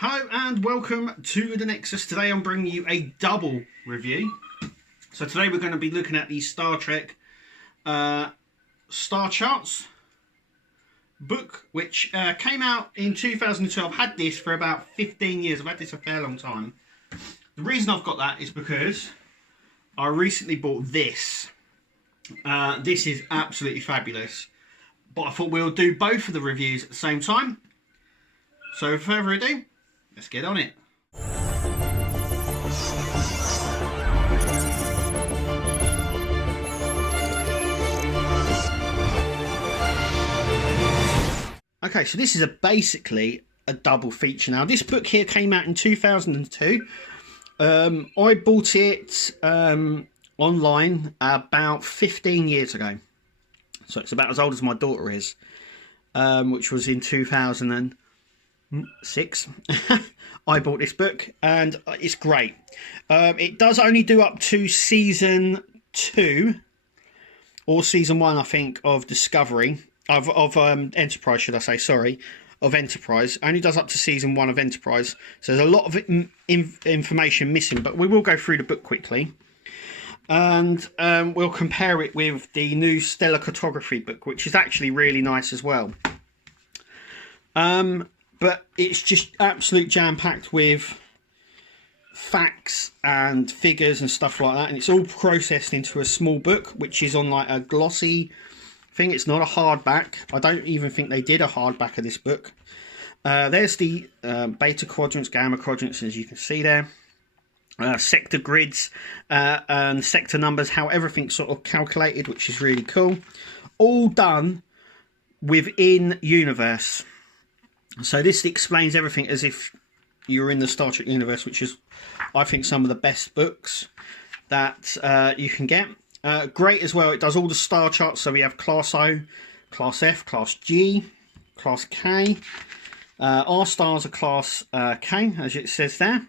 Hello and welcome to the Nexus. Today I'm bringing you a double review. So today we're going to be looking at the Star Trek Star Charts book, which came out in 2012. I've had this for about 15 years. I've had this a fair long time. The reason I've got that is because I recently bought this. This is absolutely fabulous. But I thought we'll do both of the reviews at the same time. So without further ado, let's get on it. Okay, so this is basically a double feature. Now, this book here came out in 2002. I bought it online about 15 years ago. So it's about as old as my daughter is, which was in 2006. I bought this book and it's great. It does only do up to season 2 or season 1, I think, of Discovery of Enterprise, should I say? Sorry, of Enterprise. Only does up to season 1 of Enterprise. So there's a lot of information missing, but we will go through the book quickly. And we'll compare it with the new Stellar Cartography book, which is actually really nice as well. But it's just absolute jam-packed with facts and figures and stuff like that. And it's all processed into a small book, which is on like a glossy thing. It's not a hardback. I don't even think they did a hardback of this book. There's the beta quadrants, gamma quadrants, as you can see there. Sector grids and sector numbers, how everything's sort of calculated, which is really cool. All done within universe. So this explains everything as if you're in the Star Trek universe, which is, I think, some of the best books that you can get. Great as well, it does all the star charts. So we have Class O, Class F, Class G, Class K. Our stars are Class K, as it says there.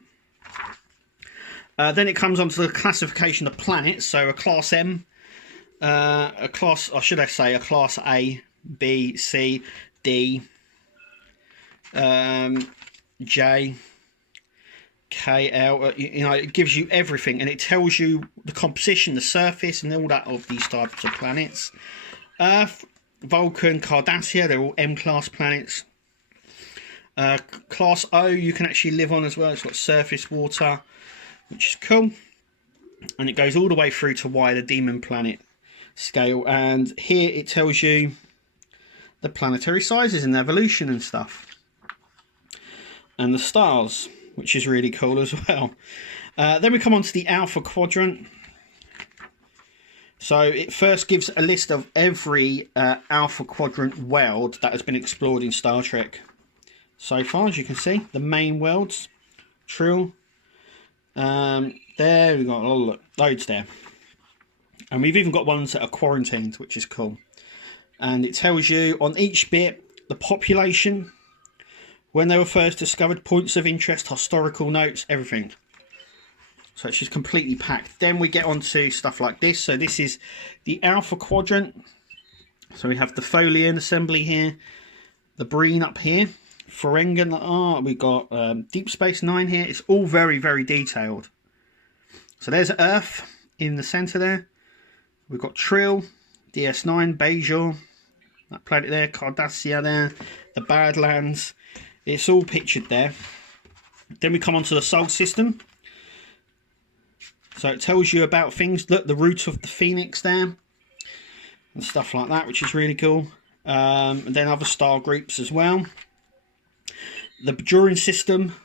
Then it comes on to the classification of planets. So a Class M, a Class, or should I say a Class A, B, C, D, J, K, L. You know, it gives you everything, and it tells you the composition, the surface, and all that of these types of planets. Earth, Vulcan, Cardassia, they're all M-class planets. Class O, you can actually live on as well. It's got surface water, which is cool. And it goes all the way through to Y, the demon planet scale. And here it tells you the planetary sizes and evolution and stuff. And the stars, which is really cool as well. Then we come on to the Alpha Quadrant. So it first gives a list of every Alpha Quadrant world that has been explored in Star Trek so far, as you can see. The main worlds. Trill. There we've got loads there. And we've even got ones that are quarantined, which is cool. And it tells you on each bit the population, when they were first discovered, points of interest, historical notes, everything. So it's just completely packed. Then we get on to stuff like this. So this is the Alpha Quadrant. So we have the Folian assembly here, the Breen up here, Ferengi. We've got Deep Space Nine here. It's all very, very detailed. So there's Earth in the centre there. We've got Trill, DS9, Bajor, that planet there, Cardassia there, the Badlands. It's all pictured there. Then we come on to the Sol system. So it tells you about things. Look, the route of the Phoenix there. And stuff like that, which is really cool. And then other star groups as well. The Bajoran system.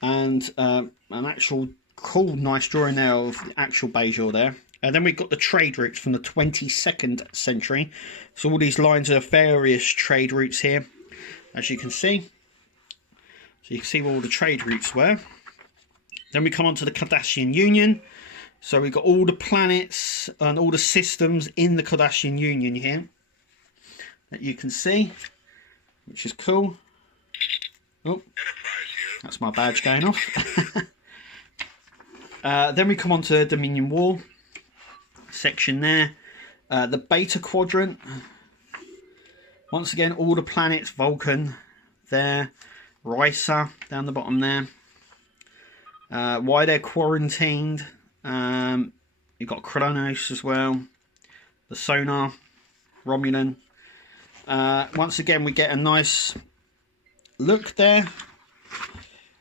And an actual cool, nice drawing there of the actual Bajor there. And then we've got the trade routes from the 22nd century. So all these lines are various trade routes here, as you can see. So you can see where all the trade routes were. Then we come on to the Cardassian Union. So we've got all the planets and all the systems in the Cardassian Union here that you can see, which is cool. Oh, that's my badge going off. Then we come on to Dominion War section there. The Beta Quadrant. Once again, all the planets, Vulcan there. Risa down the bottom there. Why they're quarantined. You've got Kronos as well. The sonar, Romulan. Once again, we get a nice look there.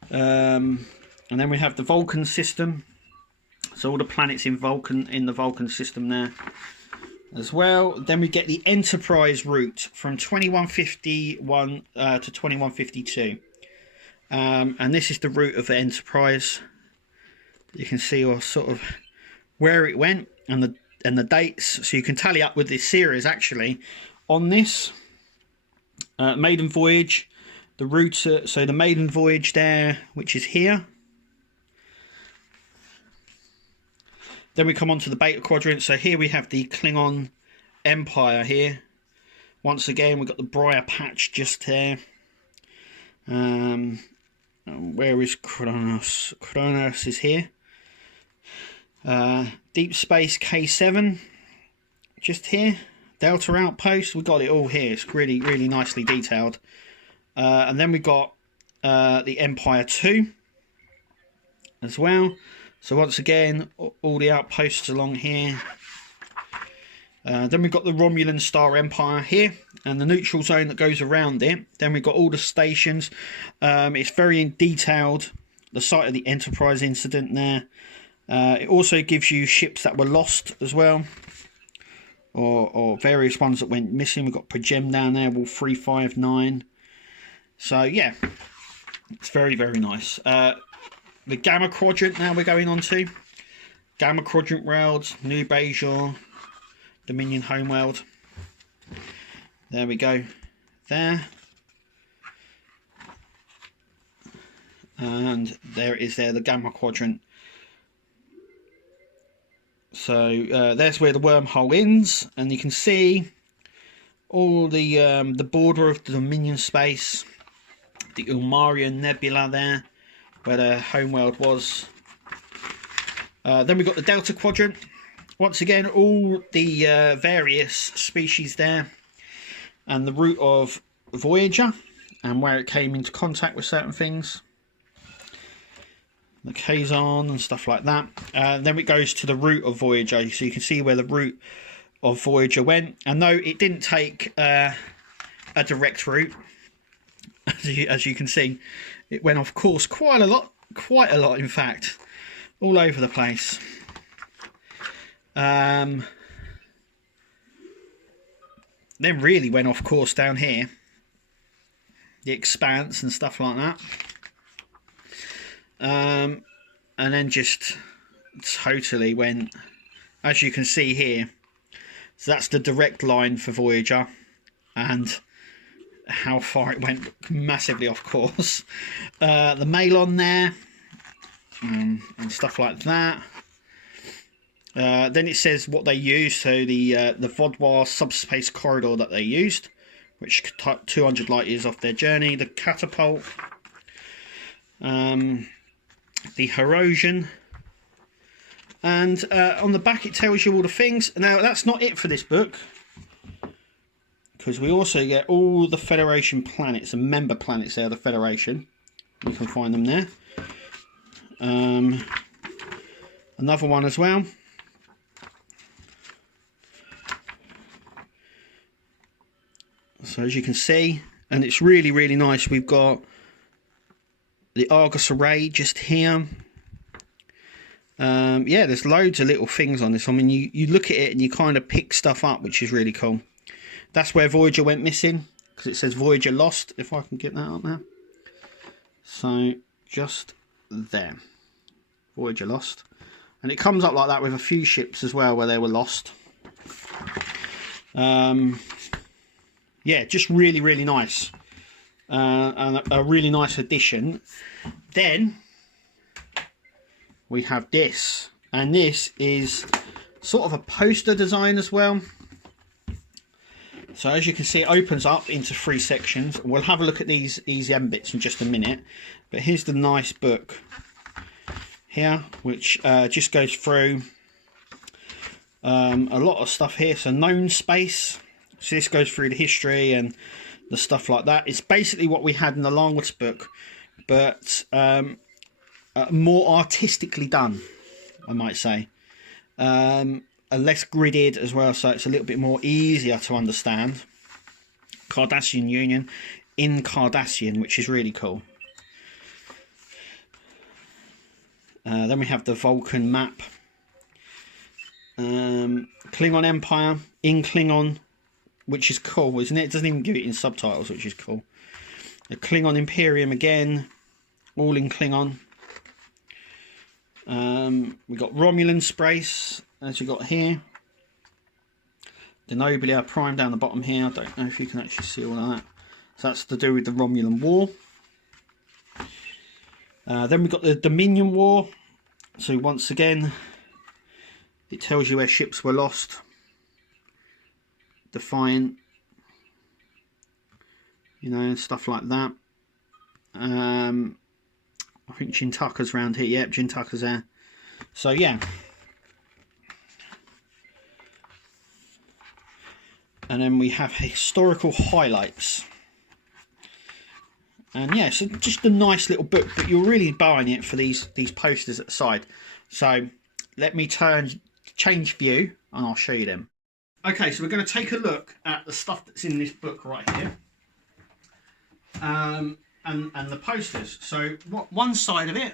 And then we have the Vulcan system. So all the planets in the Vulcan system there as well. Then we get the Enterprise route from 2151 to 2152. And this is the route of the Enterprise. You can see sort of where it went and the dates. So you can tally up with this series actually on this maiden voyage. The route, so the maiden voyage there, which is here. Then we come on to the Beta Quadrant. So here we have the Klingon Empire here. Once again, we've got the Briar Patch just there. Where is Kronos? Kronos is here. Deep Space K7, just here. Delta Outpost, we've got it all here. It's really, really nicely detailed. And then we've got the Empire 2 as well. So once again, all the outposts along here. Then we've got the Romulan Star Empire here and the neutral zone that goes around it. Then we've got all the stations. It's very detailed. The site of the Enterprise incident there. It also gives you ships that were lost as well. Or various ones that went missing. We've got Progem down there, Wall 359. So yeah, it's very, very nice. The Gamma Quadrant now we're going on to. Gamma Quadrant worlds, New Bajor, Dominion Homeworld. There we go. There. And there it is there, the Gamma Quadrant. So there's where the wormhole ends, and you can see all the border of the Dominion space, the Ilmarian Nebula there, where the homeworld was. Then we've got the Delta Quadrant. Once again, all the various species there, and the route of Voyager, and where it came into contact with certain things. The Kazon and stuff like that. Then it goes to the route of Voyager, so you can see where the route of Voyager went. And no, it didn't take a direct route, as you can see. It went off course quite a lot in fact, all over the place. Then really went off course down here, the Expanse and stuff like that. And then just totally went, as you can see here. So that's the direct line for Voyager, and how far it went massively off course. The Malon there, and stuff like that. Then it says what they used. So the Vodwar subspace corridor that they used, which took 200 light years off their journey. The catapult. The Herosian, and on the back it tells you all the things. Now that's not it for this book, because we also get all the Federation planets and member planets there, the Federation. You can find them there. Another one as well. So as you can see, and it's really, really nice. We've got the Argus array just here. Yeah, there's loads of little things on this. I mean, you look at it and you kind of pick stuff up, which is really cool. That's where Voyager went missing, because it says Voyager lost, if I can get that up there. So just there, Voyager lost, and it comes up like that with a few ships as well where they were lost. Yeah, just really, really nice. And a really nice addition. Then we have this, and this is sort of a poster design as well. So as you can see, it opens up into 3 sections. We'll have a look at these EM bits in just a minute, but here's the nice book here, which just goes through a lot of stuff here. So known space, so this goes through the history and the stuff like that. It's basically what we had in the last book, but more artistically done, I might say. And less gridded as well, so it's a little bit more easier to understand. Cardassian Union in Cardassian, which is really cool. Then we have the Vulcan Map. Klingon Empire in Klingon, which is cool, isn't it? It doesn't even give it in subtitles, which is cool. The Klingon Imperium again, all in Klingon. We got Romulan space, as you got here. Denoblia Prime down the bottom here. I don't know if you can actually see all of that. So that's to do with the Romulan War. Then we've got the Dominion War. So once again, it tells you where ships were lost. Defiant. You know, stuff like that. I think Jintucker's around here. Yep, Jintucker's there. So yeah. And then we have historical highlights. And yeah, so just a nice little book, but you're really buying it for these posters at the side. So let me change view and I'll show you them. Okay, so we're going to take a look at the stuff that's in this book right here. And the posters. So one side of it,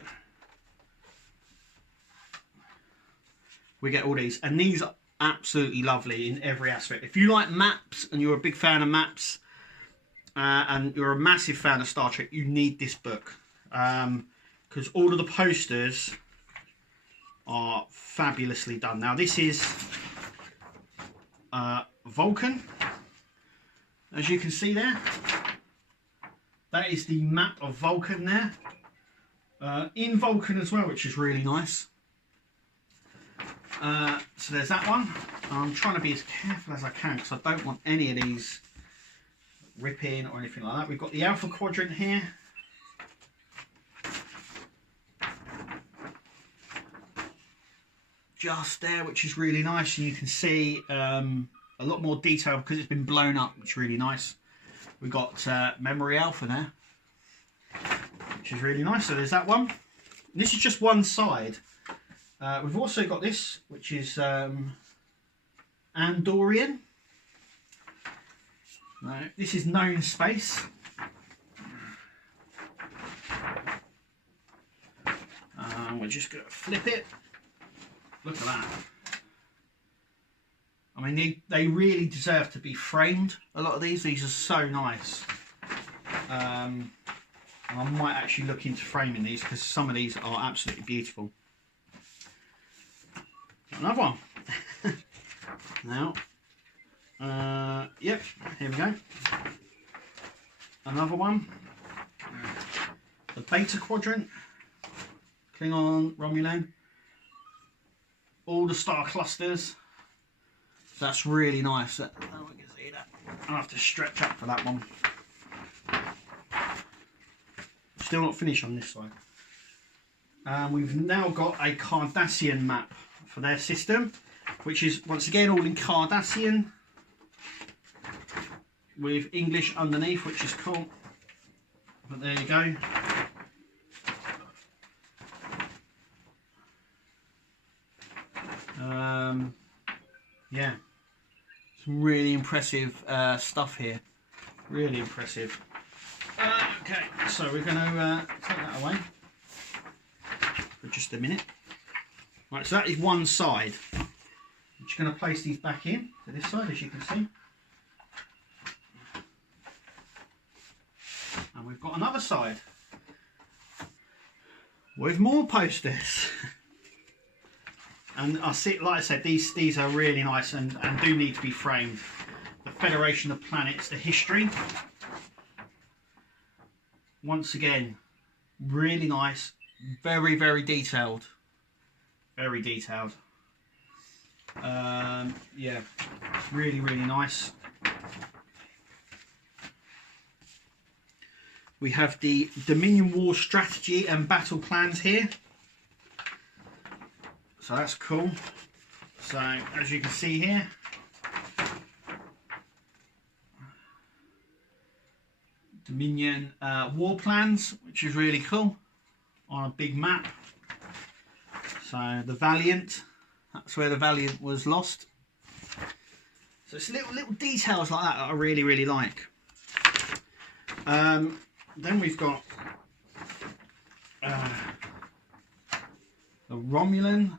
we get all these, and these are absolutely lovely in every aspect. If you like maps and you're a big fan of maps, and you're a massive fan of Star Trek, you need this book, because all of the posters are fabulously done. Now this is Vulcan, as you can see there. That is the map of Vulcan there, in Vulcan as well, which is really nice. So there's that one. I'm trying to be as careful as I can because I don't want any of these ripping or anything like that. We've got the Alpha Quadrant here. Just there, which is really nice. And you can see a lot more detail because it's been blown up, which is really nice. We've got Memory Alpha there, which is really nice. So there's that one. And this is just one side. We've also got this, which is Andorian. No, this is known space. We're just going to flip it. Look at that. I mean, they really deserve to be framed. A lot of these are so nice. And I might actually look into framing these because some of these are absolutely beautiful. Another one. Now, yep, here we go. Another one. The Beta Quadrant, Klingon, Romulan, all the star clusters. That's really nice. I don't can see that. I'll have to stretch up for that one. Still not finished on this side. We've now got a Cardassian map for their system, which is once again all in Cardassian with English underneath, which is cool. But there you go. Yeah, some really impressive stuff here. Really impressive. Okay, so we're going to take that away for just a minute. Right, so that is one side. I'm just going to place these back in to this side, as you can see. And we've got another side with more posters. And I see, like I said, these are really nice and do need to be framed. The Federation of Planets, the history. Once again, really nice, very, very detailed. Very detailed. Yeah, really, really nice. We have the Dominion War strategy and battle plans here. So that's cool. So as you can see here, Dominion war plans, which is really cool, on a big map. So the Valiant, that's where the Valiant was lost. So it's little details like that I really like. Then we've got the Romulan.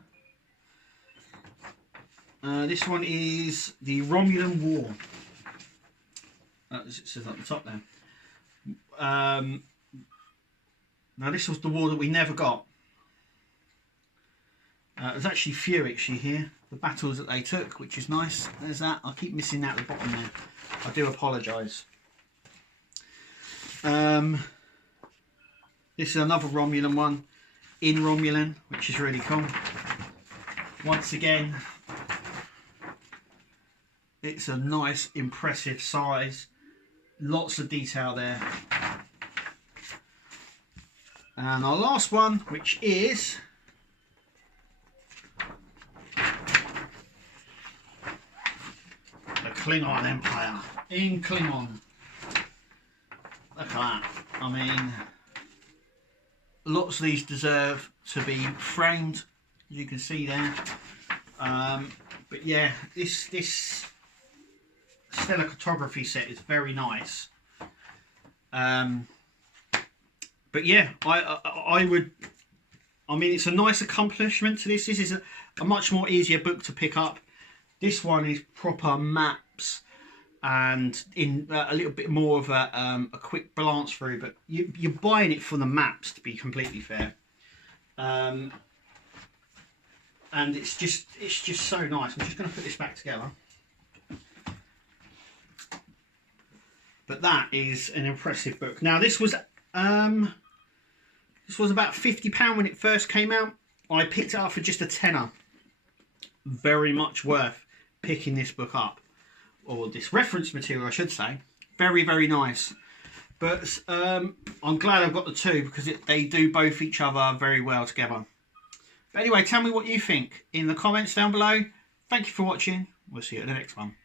This one is the Romulan War. As it says at the top there. Now this was the war that we never got. There's actually few actually here. The battles that they took, which is nice. There's that. I keep missing that at the bottom there. I do apologise. This is another Romulan one, in Romulan, which is really cool. Once again, it's a nice, impressive size. Lots of detail there. And our last one, which is the Klingon Empire in Klingon. Look at that. I mean, lots of these deserve to be framed, as you can see there. But yeah, this stellar cartography set is very nice. But yeah, I would. I mean, it's a nice accomplishment to this. This is a much more easier book to pick up. This one is proper maps and in a little bit more of a quick glance through. But you're buying it for the maps, to be completely fair. And it's just so nice. I'm just going to put this back together. But that is an impressive book. Now this was about £50 when it first came out. I picked it up for just a tenner. Very much worth picking this book up, or this reference material I should say. Very nice. But I'm glad I've got the two, because they do both each other very well together. But anyway, tell me what you think in the comments down below. Thank you for watching. We'll see you at the next one.